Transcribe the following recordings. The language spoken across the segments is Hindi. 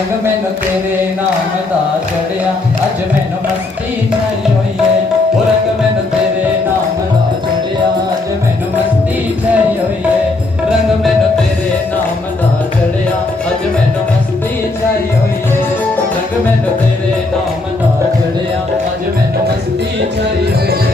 रंग मैनू तेरे नाम दा चढ़िया अज मैनू मस्ती छाई हुई है। ओ रंग मैनू तेरे नाम दा चढ़िया अज मैनू मस्ती छाई हुई है। रंग मैनू तेरे नाम दा चढ़िया अज मैनू मस्ती छाई हुई है। रंग मैनू तेरे नाम दा चढ़िया अज मैनू मस्ती छाई हुई है।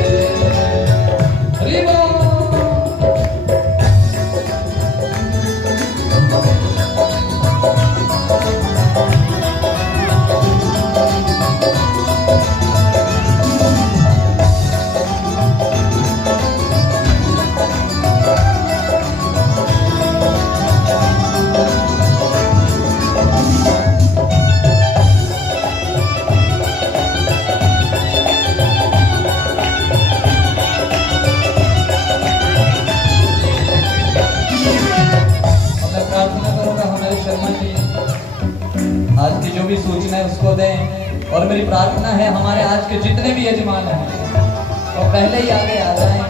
आज की जो भी सूचना है उसको दें और मेरी प्रार्थना है हमारे आज के जितने भी यजमान हैं तो पहले ही आगे आ जाएं।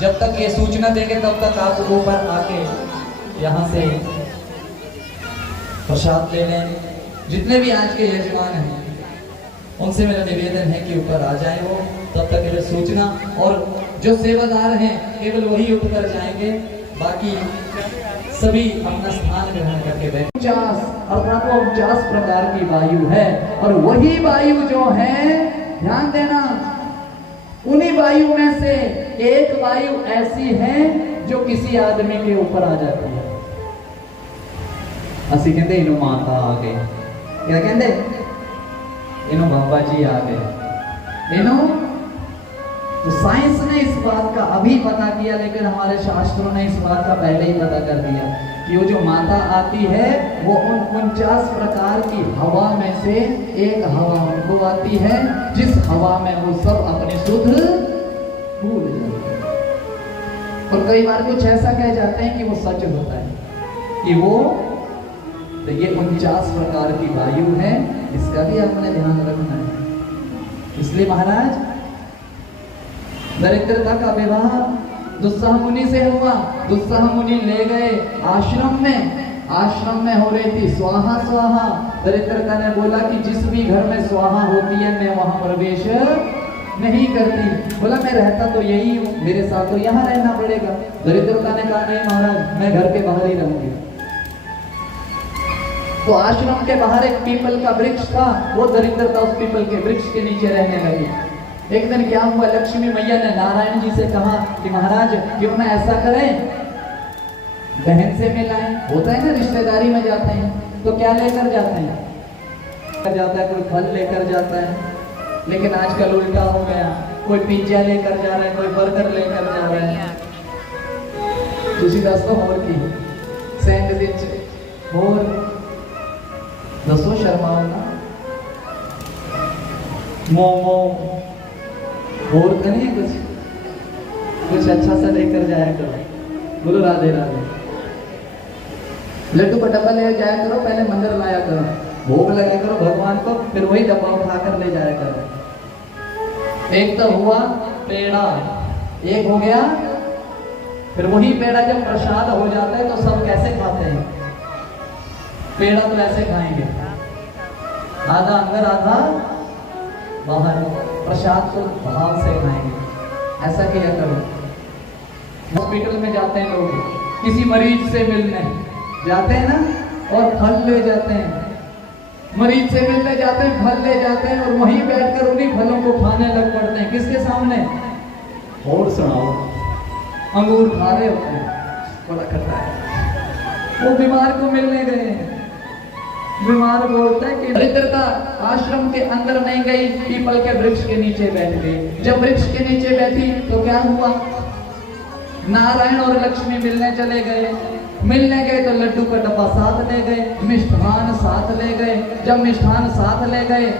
जब तक ये सूचना देंगे तब तक आप ऊपर आके यहाँ से प्रसाद ले लें। जितने भी आज के यजमान हैं उनसे मेरा निवेदन है कि ऊपर आ जाए वो। तब तक ये सूचना और जो सेवादार हैं केवल वही उठकर जाएंगे, बाकी सभी अपना स्थान ग्रहण करके बैठे। 49 प्रकार की वायु है और वही वायु जो है ध्यान देना, उन्हीं वायु में से एक वायु ऐसी है जो किसी आदमी के ऊपर आ जाती है। असि कहते इनो माता आ गए, क्या कहते इनो बाबा जी आ गए इनो। तो साइंस ने इस बात का अभी पता किया, लेकिन हमारे शास्त्रों ने इस बात का पहले ही पता कर दिया कि वो जो माता आती है वो उन 49 प्रकार की हवा में से एक हवा उनको आती है जिस हवा में वो सब अपने शुद्ध भूल जाते हैं। और कई बार कुछ ऐसा कह जाते हैं कि वो सच होता है कि वो तो ये 49 प्रकार की वायु है, इसका भी आपने ध्यान रखना है। इसलिए महाराज दरिद्रता का विवाह दुस्साह मुनि से हुआ। दुस्साह मुनि ले गए आश्रम में हो रही थी स्वाहा स्वाहा। दरिद्रता ने बोला कि जिस भी घर में स्वाहा होती है मैं वहां प्रवेश नहीं करती। बोला मैं रहता तो यही हूँ, मेरे साथ तो यहाँ रहना पड़ेगा। दरिद्रता ने कहा नहीं महाराज मैं घर के बाहर ही रहूंगी। तो आश्रम के बाहर एक पीपल का वृक्ष था, वो दरिद्रता उस पीपल के वृक्ष के नीचे रहने लगी। एक दिन क्या हुआ, लक्ष्मी मैया ने नारायण जी से कहा कि महाराज क्यों ना ऐसा करें, बहन से मिलाएं। होता है ना रिश्तेदारी में जाते हैं तो क्या लेकर जाते हैं, कोई फल लेकर जाता है। लेकिन आजकल उल्टा हो गया, कोई पिज्जा लेकर जा रहा है, कोई बर्गर लेकर जा रहा है। तुसी दस तो होर की सैंडविच होर दसो शर्माओ ना, मोमो और कहीं कुछ अच्छा सा लेकर जाया करो। बोलो राधे राधे। लड्डू का डब्बा ले जाया करो, पहले मंदिर लाया करो, भोग लगा करो भगवान को, फिर वही डब्बा उठाकर ले जाया करो। एक तो हुआ पेड़ा, एक हो गया, फिर वही पेड़ा जब प्रसाद हो जाता है तो सब कैसे खाते हैं? पेड़ा तो ऐसे खाएंगे, आधा अंदर आधा बाहर, प्रसाद तो भाव से खाएंगे। ऐसा किया करो। हॉस्पिटल में जाते हैं लोग, किसी मरीज से मिलने जाते हैं ना और फल ले जाते हैं, मरीज से मिलने जाते हैं, फल ले जाते हैं और वहीं बैठकर उन्हीं फलों को खाने लग पड़ते हैं। किसके सामने? और सुनाओ, अंगूर खा रहे होते हैं, बड़ा खट्टा है। वो बीमार को मिलने गए, बीमार बोलता है कि दरिद्रता आश्रम के अंदर नहीं गई, पीपल के वृक्ष के नीचे बैठ गई। जब वृक्ष के नीचे बैठी तो क्या हुआ, नारायण और लक्ष्मी मिलने चले गए। मिलने गए तो लड्डू का डब्बा साथ ले गए, मिष्ठान साथ ले गए। जब मिष्ठान साथ ले गए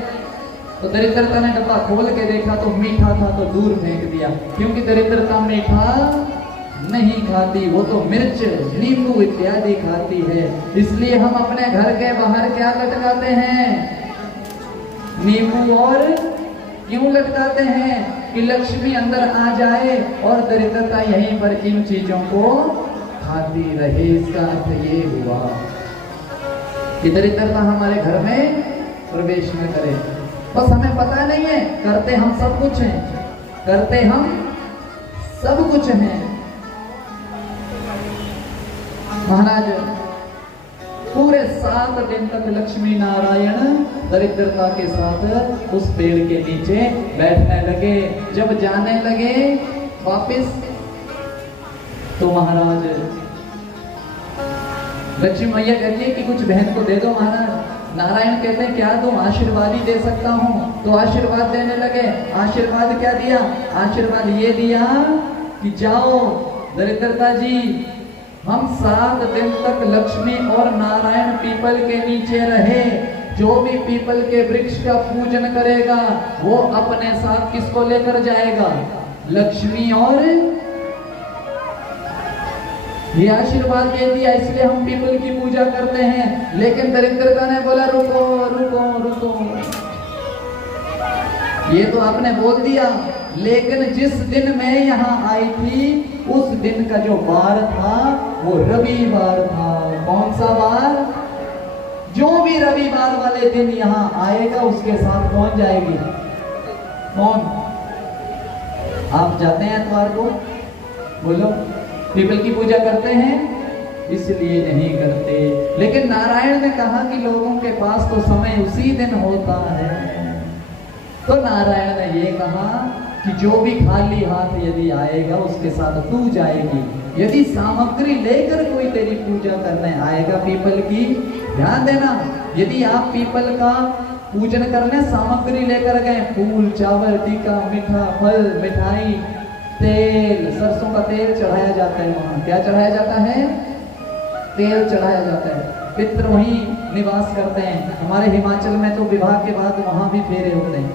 तो दरिद्रता ने डब्बा खोल के देखा तो मीठा था तो दूर फेंक दिया, क्योंकि दरिद्रता मीठा नहीं खाती, वो तो मिर्च नींबू इत्यादि खाती है। इसलिए हम अपने घर के बाहर क्या लटकाते हैं? नींबू। और क्यों लटकाते हैं? कि लक्ष्मी अंदर आ जाए और दरिद्रता यहीं पर इन चीजों को खाती रहे। इसका अर्थ ये हुआ। कि दरिद्रता हमारे घर में प्रवेश न करे। बस हमें पता नहीं है, करते हम सब कुछ हैं, करते हम सब कुछ हैं। महाराज पूरे 7 दिन तक लक्ष्मी नारायण दरिद्रता के साथ उस पेड़ के नीचे बैठने लगे। जब जाने लगे वापिस तो महाराज लक्ष्मी मैया कहती है कि कुछ बहन को दे दो महाराज। नारायण कहते हैं क्या दूं, आशीर्वाद ही दे सकता हूँ। तो आशीर्वाद देने लगे। आशीर्वाद क्या दिया? आशीर्वाद ये दिया कि जाओ दरिद्रता जी, हम 7 दिन तक लक्ष्मी और नारायण पीपल के नीचे रहे। जो भी पीपल के वृक्ष का पूजन करेगा वो अपने साथ किसको लेकर जाएगा? लक्ष्मी। और ये आशीर्वाद दे दिया, इसलिए हम पीपल की पूजा करते हैं। लेकिन दरिद्रता ने बोला रुको रुको रुको, ये तो आपने बोल दिया, लेकिन जिस दिन मैं यहाँ आई थी उस दिन का जो वार था वो रविवार था। कौन सा वार? जो भी रविवार वाले दिन यहाँ आएगा उसके साथ कौन जाएगी? कौन? आप जाते हैं इतवार को? बोलो। पीपल की पूजा करते हैं? इसलिए नहीं करते। लेकिन नारायण ने कहा कि लोगों के पास तो समय उसी दिन होता है। तो नारायण ने ये कहा कि जो भी खाली हाथ यदि आएगा उसके साथ तू जाएगी। यदि सामग्री लेकर कोई तेरी पूजा करने आएगा पीपल की, ध्यान देना, यदि आप पीपल का पूजन करने सामग्री लेकर गए, फूल, चावल, टीका, मीठा, फल, मिठाई, तेल, सरसों का तेल चढ़ाया जाता है। वहां क्या चढ़ाया जाता है? तेल चढ़ाया जाता है। पितृ वहीं निवास करते हैं। हमारे हिमाचल में तो विवाह के बाद वहां भी फेरे होते हैं,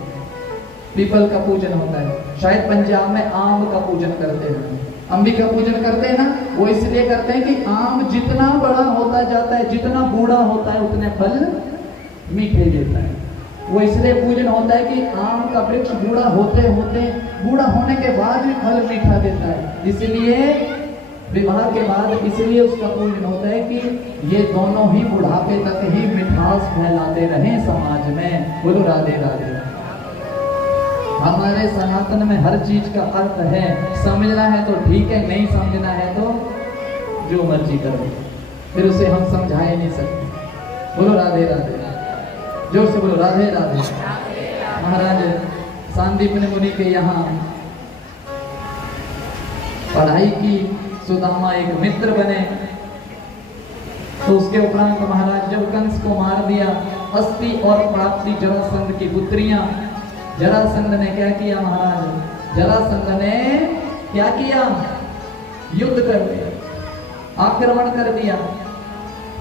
पीपल का पूजन होता है। शायद पंजाब में आम का पूजन करते हैं, अम्बी का पूजन करते हैं ना। वो इसलिए करते हैं कि आम जितना बड़ा होता जाता है, जितना बूढ़ा होता है, उतने फल मीठे देता है। वो इसलिए पूजन होता है कि आम का वृक्ष बूढ़ा होते होते, बूढ़ा होने के बाद भी फल मीठा देता है। इसलिए विवाह के बाद इसलिए उसका पूजन होता है कि ये दोनों ही बुढ़ापे तक ही मिठास फैलाते रहें समाज में। बोलो राधे राधे। हमारे सनातन में हर चीज का अर्थ है। समझना है तो ठीक है, नहीं समझना है तो जो मर्जी करो, फिर उसे हम समझा ही नहीं सकते। बोलो राधे राधे, जोर से बोलो राधे राधे। महाराज सांदीपनि मुनि के यहाँ पढ़ाई की, सुदामा एक मित्र बने। तो उसके उपरांत महाराज जब कंस को मार दिया, अस्थि और प्राप्ति जरासंध की पुत्रियां, जरासंध ने क्या किया महाराज? जरासंध ने क्या किया? युद्ध कर दिया, आक्रमण कर दिया।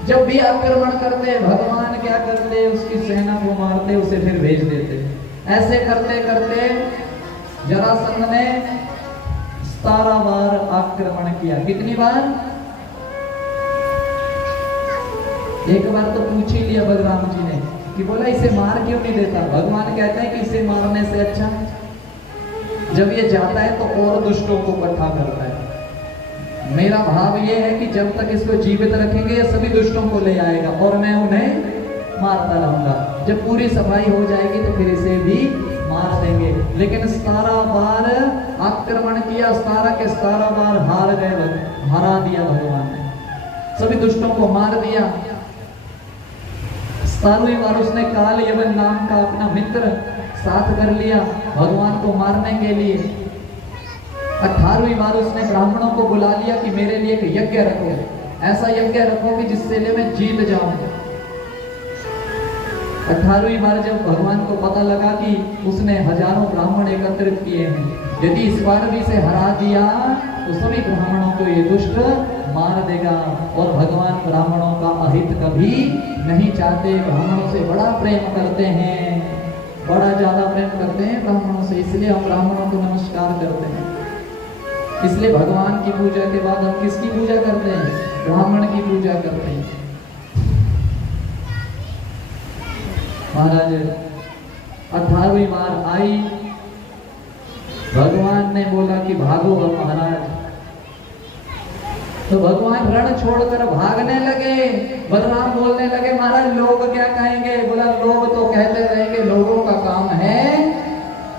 जब भी आक्रमण करते भगवान क्या करते? उसकी सेना को मारते, उसे फिर भेज देते। ऐसे करते करते जरासंध ने 17 बार आक्रमण किया। कितनी बार? एक बार तो पूछ ही लिया बलराम जी ने कि बोला इसे मार क्यों नहीं देता? भगवान कहते हैं कि इसे मारने से अच्छा जब ये जाता है तो और दुष्टों को इकट्ठा करता है। मेरा भाव ये है कि जब तक इसको जीवित रखेंगे ये सभी दुष्टों को ले आएगा और मैं उन्हें मारता रहूंगा। जब पूरी सफाई हो जाएगी तो फिर इसे भी मार देंगे। लेकिन 17 बार आक्रमण किया, 17 के 17 बार हार गए, हरा दिया भगवान ने, सभी दुष्टों को मार दिया। 17वीं बार उसने काल यवन नाम का अपना मित्र साथ कर लिया भगवान को मारने के लिए। 18वीं बार उसने ब्राह्मणों को बुला लिया कि मेरे लिए एक यज्ञ रखो, ऐसा यज्ञ रखो कि जिससे मैं जीत जाऊं। 18वीं बार जब भगवान को पता लगा कि उसने हजारों ब्राह्मण एकत्रित किए हैं, यदि इस बार भी इसे हरा दिया तो सभी ब्राह्मणों को ये दुष्ट मार देगा। और भगवान ब्राह्मणों का अहित कभी नहीं चाहते, ब्राह्मणों से बड़ा प्रेम करते हैं, बड़ा ज्यादा प्रेम करते हैं ब्राह्मणों से। इसलिए हम ब्राह्मणों को नमस्कार करते हैं। इसलिए भगवान की पूजा के बाद हम किसकी पूजा करते हैं? ब्राह्मण की पूजा करते हैं। महाराज 18वीं बार आई, भगवान ने बोला कि भागो अब महाराज। तो भगवान रण छोड़कर भागने लगे। बलराम बोलने लगे महाराज लोग क्या कहेंगे? बोला लोग तो कहते रहेंगे, लोगों का काम है,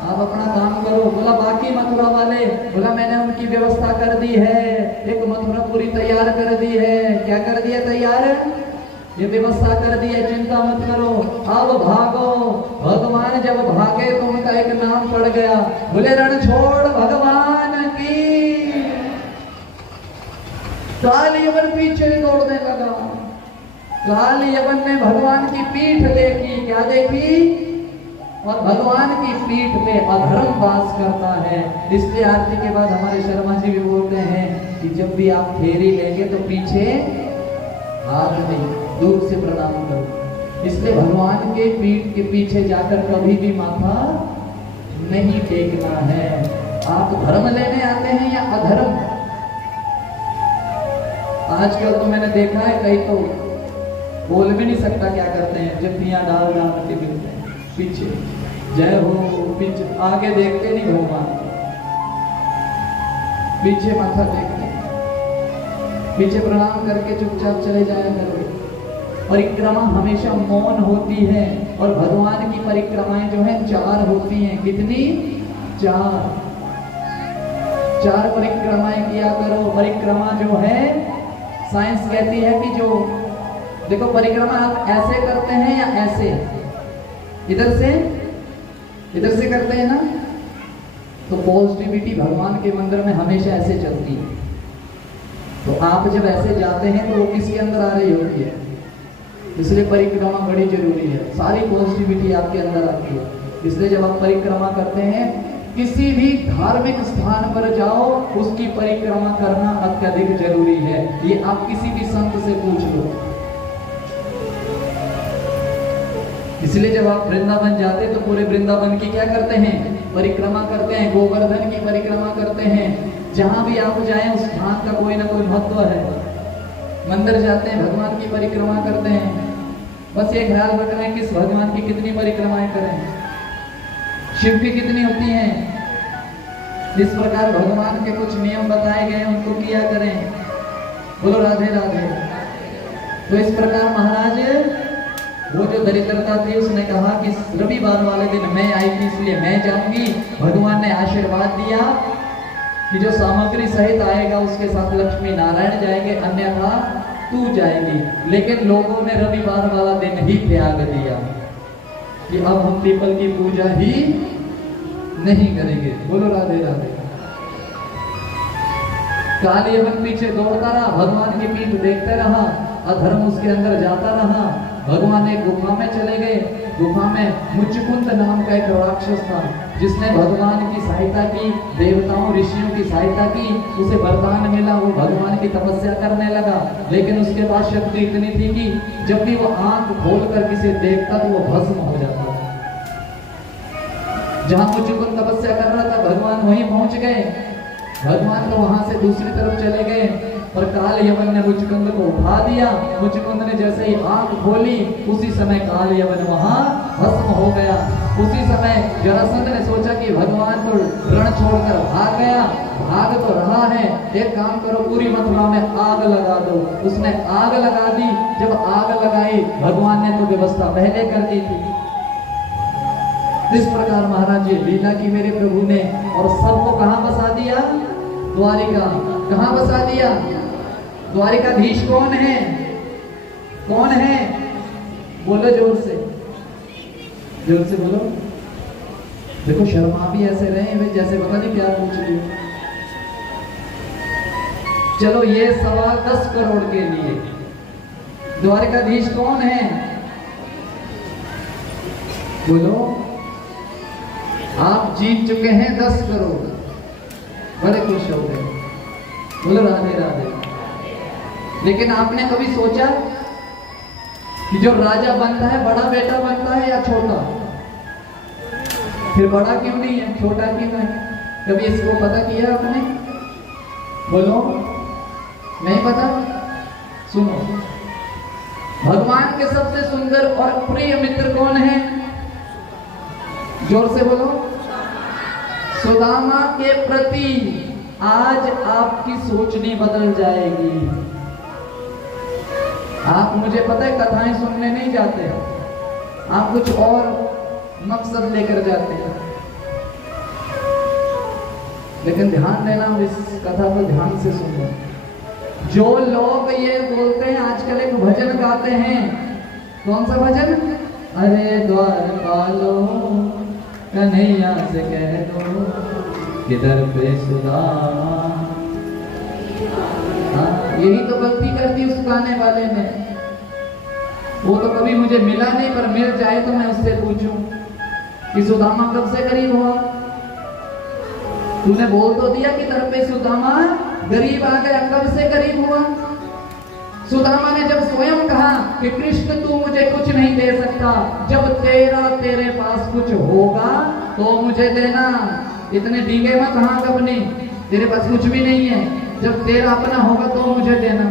आप अपना काम करो। बोला बाकी मथुरा वाले? बोला मैंने उनकी व्यवस्था कर दी है, एक मथुरा पूरी तैयार कर दी है। क्या कर दिया तैयार? ये व्यवस्था कर दी है, चिंता मत करो, अब भागो। भगवान जब भागे तो उनका एक नाम पड़ गया, बोले रण छोड़ भगवान की। काल यवन पीछे दौड़ने लगा। काल यवन ने भगवान की पीठ देखी। क्या देखी? और भगवान की पीठ पे अधर्म वास करता है। इसलिए आरती के बाद हमारे शर्मा जी भी बोलते हैं कि जब भी आप फेरी लेंगे तो पीछे हाथ नहीं, दूर से प्रणाम करो। इसलिए भगवान के पीठ के पीछे जाकर कभी भी माथा नहीं टेकना है। आप धर्म लेने आते हैं या अधर्म? आजकल तो मैंने देखा है कई तो बोल भी नहीं सकता क्या करते हैं, जब डाल डाल के मिलते हैं पीछे जय हो, पीछे आगे देखते नहीं भगवान, पीछे माथा देखते, पीछे प्रणाम करके चुपचाप चले जाया करो। परिक्रमा हमेशा मौन होती है। और भगवान की परिक्रमाएं जो है 4 होती हैं। कितनी? 4 परिक्रमाएं किया करो। परिक्रमा जो है साइंस कहती है कि जो देखो परिक्रमा आप ऐसे करते हैं या ऐसे, इधर से करते हैं ना, तो पॉजिटिविटी भगवान के मंदिर में हमेशा ऐसे चलती है। तो आप जब ऐसे जाते हैं तो वो किसके अंदर आ रही होती है? इसलिए परिक्रमा बड़ी जरूरी है। सारी पॉजिटिविटी आपके अंदर आती है। इसलिए जब आप परिक्रमा करते हैं, किसी भी धार्मिक स्थान पर जाओ, उसकी परिक्रमा करना अत्यधिक जरूरी है। ये आप किसी भी संत से पूछ लो। इसलिए जब आप वृंदावन जाते हैं तो पूरे वृंदावन की क्या करते हैं? परिक्रमा करते हैं। गोवर्धन की परिक्रमा करते हैं। जहां भी आप जाएं उस स्थान का कोई ना कोई महत्व है। मंदिर जाते हैं, भगवान की परिक्रमा करते हैं। बस ये ख्याल रखना है किस भगवान की कितनी परिक्रमाएं करें, शिव की कितनी होती हैं। इस प्रकार भगवान के कुछ नियम बताए गए, उनको किया करें। बोलो राधे राधे। तो इस प्रकार महाराज वो जो दरिद्रता थी उसने कहा कि रविवार वाले दिन मैं आई थी इसलिए मैं जाऊंगी। भगवान ने आशीर्वाद दिया कि जो सामग्री सहित आएगा उसके साथ लक्ष्मी नारायण जाएंगे, अन्यथा तू जाएगी। लेकिन लोगों ने रविवार वाला दिन ही त्याग दिया कि अब हम पीपल की पूजा ही नहीं करेंगे। बोलो राधे राधे। काल यवन पीछे दौड़ता रहा, भगवान की पीठ देखते रहा, अधर्म उसके अंदर जाता रहा। भगवान एक गुफा में चले गए। गुफा में मुचकुंद नाम का एक राक्षस था, जिसने भगवान की सहायता की, देवताओं ऋषियों की सहायता की, उसे वरदान मिला, वो भगवान की तपस्या करने लगा। लेकिन उसके पास शक्ति इतनी थी कि जब भी वो आंख खोलकर किसी देखता तो वो भस्म हो जाता। जहां मुचकुंद तपस्या कर रहा था भगवान वहीं पहुंच गए। भगवान तो वहां से दूसरी तरफ चले गए, पर काल यवन ने मुचकुंद को उठा दिया। मुचकुंद ने जैसे ही आंख खोली उसी समय काल यवन वहां भस्म हो गया। उसी समय जरासंध ने सोचा कि भगवान तो रण छोड़कर भाग गया, भाग तो रहा है, एक काम करो पूरी मथुरा में आग लगा दो। उसने आग लगा दी। जब आग लगाई, भगवान ने तो व्यवस्था पहले कर दी थी। इस प्रकार महाराज जी लीला की मेरे प्रभु ने, और सबको कहां बसा दिया? द्वारिका। कहां बसा दिया? द्वारिकाधीश कौन है? कौन है? बोलो जोर से, जोर से बोलो। देखो शर्मा भी ऐसे रहे वे जैसे पता नहीं क्या पूछ रही। चलो ये 10.25 करोड़ के लिए द्वारिकाधीश कौन है? बोलो। आप जीत चुके हैं 10 करोड़। बड़े खुश हो गए। बोलो राधे राधे। लेकिन आपने कभी सोचा कि जो राजा बनता है बड़ा बेटा बनता है या छोटा? फिर बड़ा क्यों नहीं है, छोटा क्यों है? कभी इसको पता किया आपने? बोलो। नहीं पता? सुनो, भगवान के सबसे सुंदर और प्रिय मित्र कौन है? जोर से बोलो। सुदामा के प्रति आज आपकी सोचनी बदल जाएगी। आप, मुझे पता है, कथाएं सुनने नहीं जाते, आप कुछ और मकसद लेकर जाते हैं, लेकिन ध्यान देना, इस कथा को ध्यान से सुनो। जो लोग ये बोलते हैं, आजकल एक भजन गाते हैं, कौन सा भजन? अरे द्वार पालो कन्हैया से कह दो किधर पे सुदामा। यही तो गलती कर दी उस गाने वाले ने। वो तो कभी मुझे मिला नहीं, पर मिल जाए तो मैं उससे पूछूं कि सुदामा कब से करीब हुआ। तूने बोल तो दिया कि तरफ पे सुदामा गरीब आ गया, कब से करीब हुआ? सुदामा ने जब स्वयं कहा कि कृष्ण तू मुझे कुछ नहीं दे सकता, जब तेरे पास कुछ होगा तो मुझे देना। इतने डींगे मत हाँ अपने, तेरे पास कुछ भी नहीं है, जब तेरा अपना होगा तो मुझे देना।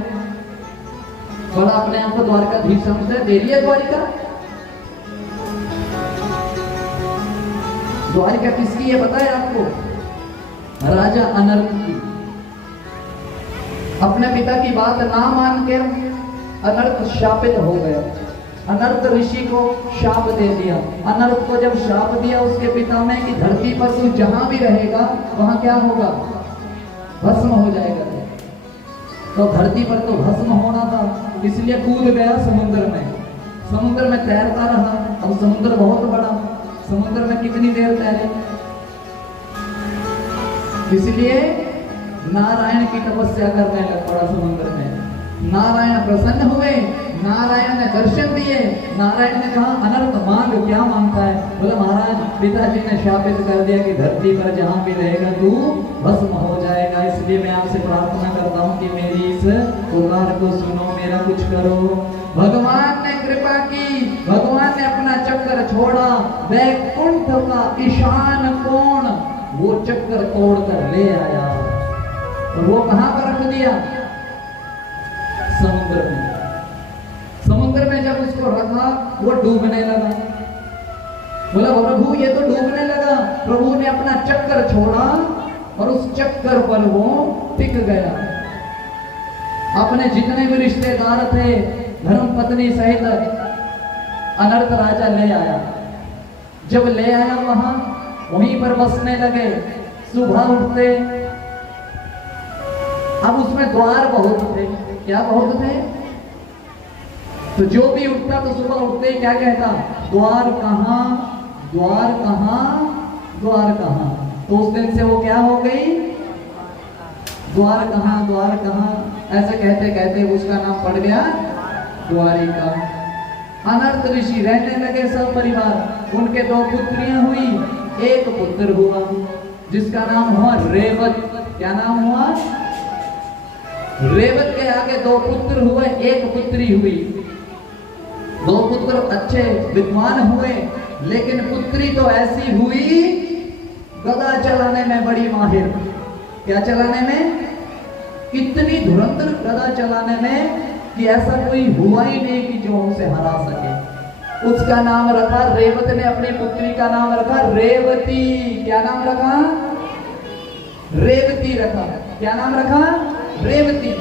बड़ा अपने आप को द्वारकाधीश समझता है, दे रही है द्वारिका। द्वारिका किसकी है पता है आपको? राजा अनर्थ की। अपने पिता की बात ना मान के अनर्थ शापित हो गया। अनर्थ ऋषि को शाप दे दिया। अनर्थ को जब शाप दिया उसके पिता ने कि धरती पर तू जहां भी रहेगा वहां क्या होगा? भस्म हो जाएगा। तो धरती पर तो भस्म होना था, इसलिए कूद गया समुद्र में। समुद्र में तैरता रहा। अब समुद्र बहुत बड़ा, समुद्र में कितनी देर तैरे, इसलिए नारायण की तपस्या करने लग पड़ा समुद्र में। नारायण प्रसन्न हुए, नारायण ने दर्शन दिए। नारायण ने कहा अनर्थ मांग, क्या मांगता है? बोले महाराज पिताजी ने शापित कर दिया कि धरती पर जहां भी रहेगा तू भस्म हो जाएगा, इसलिए मैं आपसे प्रार्थना करता हूँ कि मेरी इस पुकार को सुनो, मेरा कुछ करो। भगवान ने कृपा की, भगवान ने अपना चक्कर छोड़ा। वैकुंठ का ईशान कोण वो चक्कर तोड़कर ले आया और वो कहां पर रख दिया? समुद्र में। समुद्र में जब उसको रखा वो डूबने लगा। बोला प्रभु ये तो डूबने लगा। प्रभु ने अपना चक्कर छोड़ा और उस चक्कर पर वो टिक गया। अपने जितने भी रिश्तेदार थे धर्म पत्नी सहित अनर्थ राजा ले आया। जब ले आया वहीं पर बसने लगे। सुबह उठते, अब उसमें द्वार बहुत थे। क्या बहुत थे? तो जो भी उठता तो सुबह उठते क्या कहता? द्वार कहां, द्वार कहां, द्वार कहां। तो उस दिन से वो क्या हो गई? द्वार कहां, द्वार कहां, ऐसे कहते कहते उसका नाम पड़ गया द्वारिका। अनर्थ ऋषि रहने लगे सब परिवार। उनके 2 पुत्रियां हुई, एक पुत्र हुआ जिसका नाम हुआ रेवत। क्या नाम हुआ? रेवत के आगे 2 पुत्र हुए, एक पुत्री हुई। 2 पुत्र अच्छे विद्वान हुए, लेकिन पुत्री तो ऐसी हुई गदा चलाने में बड़ी माहिर। क्या चलाने में? इतनी धुरंधर गदा चलाने में कि ऐसा कोई हुआ ही नहीं कि जो उसे हरा सके। उसका नाम रखा, रेवत ने अपनी पुत्री का नाम रखा रेवती। क्या नाम रखा? रेवती रखा। क्या नाम रखा? रेवती।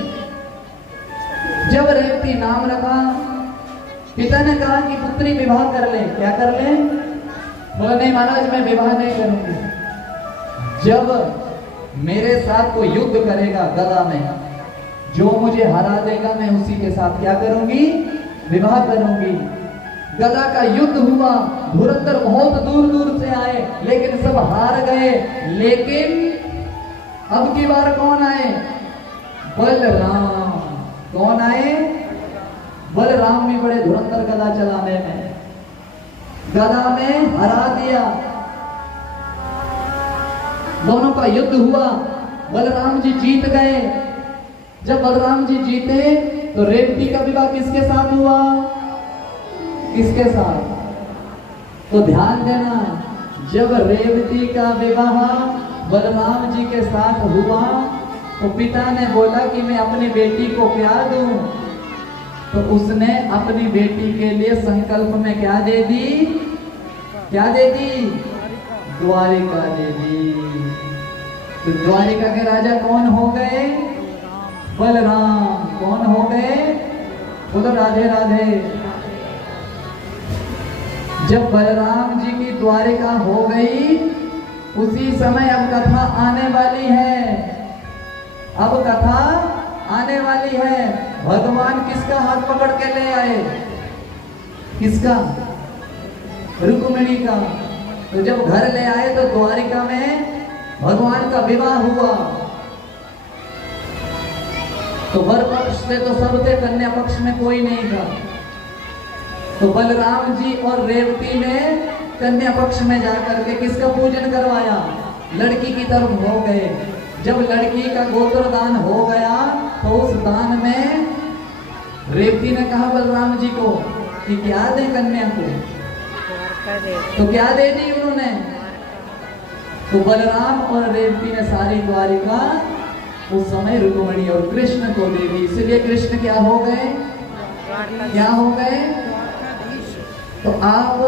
जब रेवती नाम रखा, पिता ने कहा कि पुत्री विवाह कर ले। क्या कर ले? बोला नहीं महाराज मैं विवाह नहीं करूंगी। जब मेरे साथ कोई युद्ध करेगा गदा में, जो मुझे हरा देगा मैं उसी के साथ क्या करूंगी? विवाह करूंगी। गदा का युद्ध हुआ, धुरंधर बहुत दूर दूर से आए, लेकिन सब हार गए। लेकिन अब की बार कौन आए? बलराम। कौन आए? बलराम भी बड़े धुरंधर गदा चलाने में, गदा में हरा दिया। दोनों का युद्ध हुआ, बलराम जी जीत गए। जब बलराम जी जीते तो रेवती का विवाह किसके साथ हुआ? किसके साथ? तो ध्यान देना, जब रेवती का विवाह बलराम जी के साथ हुआ तो पिता ने बोला कि मैं अपनी बेटी को क्या दूं? तो उसने अपनी बेटी के लिए संकल्प में क्या दे दी? क्या दे दी? द्वारिका दे दी। तो द्वारिका के राजा कौन हो गए? बलराम। कौन हो गए? बोलो राधे राधे। जब बलराम जी की द्वारिका हो गई, उसी समय अब कथा आने वाली है। अब कथा आने वाली है। भगवान किसका हाथ पकड़ के ले आए? किसका? रुक्मिणी का। तो जब घर ले आए तो द्वारिका में भगवान का विवाह हुआ। तो वर पक्ष से तो सब थे, कन्या पक्ष में कोई नहीं था। तो बलराम जी और रेवती ने कन्या पक्ष में जाकर के किसका पूजन करवाया? लड़की की तरफ हो गए। जब लड़की का गोत्र दान हो गया तो उस दान में रेवती ने कहा बलराम जी को कि क्या दे कन्या को? तो क्या दे दी उन्होंने? तो बलराम और रेवती ने सारी द्वारिका उस समय रुक्मिणी और कृष्ण को दे दी। इसलिए कृष्ण क्या हो गए? क्या हो गए? तो आप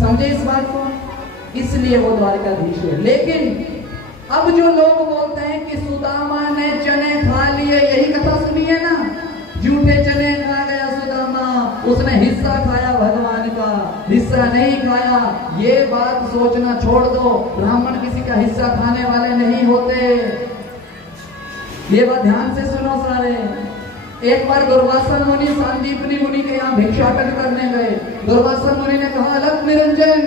समझे इस बात को, इसलिए वो द्वारिकाधीश है। लेकिन अब जो लोग बोलते हैं कि सुदामा ने चने खा लिए, यही कथा सुनी है ना, झूठे चने खा गया सुदामा, उसने हिस्सा खाया भगवान का, हिस्सा नहीं खाया। ये बात सोचना छोड़ दो, ब्राह्मण किसी का हिस्सा खाने वाले नहीं होते। ये बात ध्यान से सुनो सारे। एक बार दुर्वासा मुनि सांदीपनी मुनि के यहाँ भिक्षाटन करने गए। दुर्वासा मुनि ने कहा अलग निरंजन,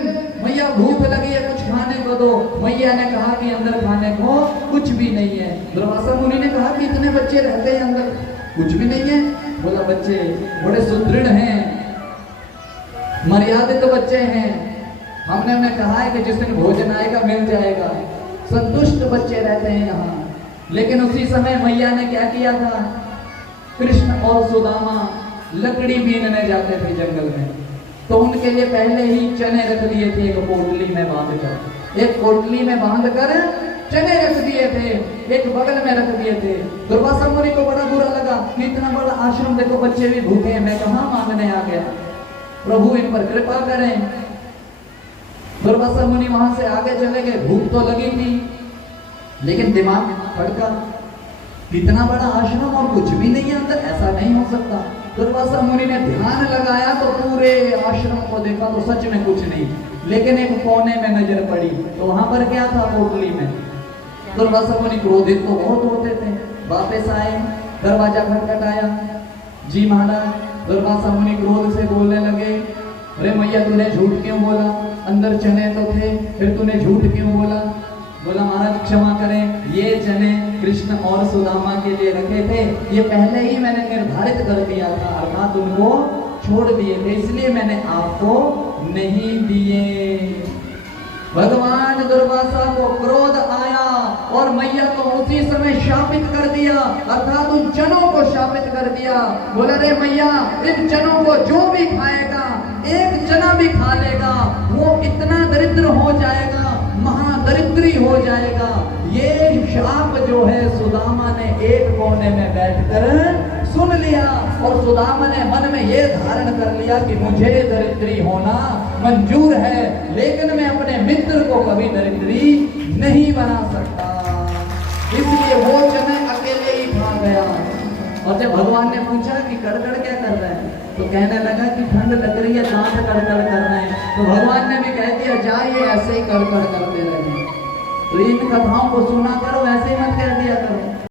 मैया भूख लगी है, कुछ खाने को दो। मैया ने कहा कि अंदर खाने को कुछ भी नहीं है। दुर्वासा मुनि ने कहा कि इतने बच्चे रहते हैं अंदर, कुछ भी नहीं है। बोला बच्चे बड़े सुदृढ़ हैं, मर्यादित बच्चे हैं, हमने उन्हें कहा है कि जिस दिन भोजन आएगा मिल जाएगा। संतुष्ट बच्चे रहते हैं यहाँ। लेकिन उसी समय मैया ने क्या किया था? कृष्ण और सुदामा लकड़ी बीनने जाते थे जंगल में, तो उनके लिए पहले ही चने रख दिए थे एक पोटली में बांधकर। एक पोटली में बांधकर चने रख दिए थे, एक बगल में रख दिए थे। दुर्वासा मुनि को बड़ा बुरा लगा कि इतना बड़ा आश्रम देखो, बच्चे भी भूखे हैं, मैं कहाँ मांगने आ गया, प्रभु इन पर कृपा करें। दुर्वासा मुनि वहां से आगे चले गए। भूख तो लगी थी, लेकिन दिमाग फड़का, इतना बड़ा आश्रम और कुछ भी नहीं है अंदर, ऐसा नहीं हो सकता। दुर्वासा मुनि ने ध्यान लगाया तो पूरे आश्रम को देखा तो सच में कुछ नहीं, लेकिन एक कोने में नजर पड़ी। तो वहां पर क्या था? पोटली में। दुर्वासा मुनि क्रोधित तो बहुत होते थे। वापस आए, दरवाजा खटखटाया। जी महाराज। दुर्वासा मुनि क्रोध से बोलने लगे, अरे मैया तूने झूठ क्यों बोला? अंदर चने तो थे, फिर तूने झूठ क्यों बोला? बोला महाराज क्षमा करें, ये चने कृष्ण और सुदामा के लिए रखे थे, ये पहले ही मैंने निर्धारित कर दिया था, अर्थात उनको छोड़ दिए थे, इसलिए मैंने आपको नहीं दिए। भगवान दुर्वासा को क्रोध आया और मैया को उसी समय शापित कर दिया, अर्थात उन चनों को शापित कर दिया। बोला रे मैया, इन चनों को जो भी खाएगा, एक चना भी खा लेगा, वो इतना दरिद्र हो जाएगा, महादरिद्री हो जाएगा। ये शाप जो है सुदामा ने एक कोने में बैठकर सुन लिया और सुदामा ने मन में ये धारण कर लिया कि मुझे दरिद्री होना मंजूर है, लेकिन मैं अपने मित्र को कभी दरिद्री नहीं बना सकता। इसलिए वो चने अकेले ही खा गया। और जब भगवान ने पूछा कि कड़कड़ क्या कर रहे हैं, तो कहने लगा कि ठंड लग रही है, दांत कड़कड़ कर रहे हैं। तो भगवान ने भी कह दिया जाइए ऐसे ही कड़कड़ करते रहे। तो इन कथाओं को सुना करो, ऐसे ही मत कह दिया करो।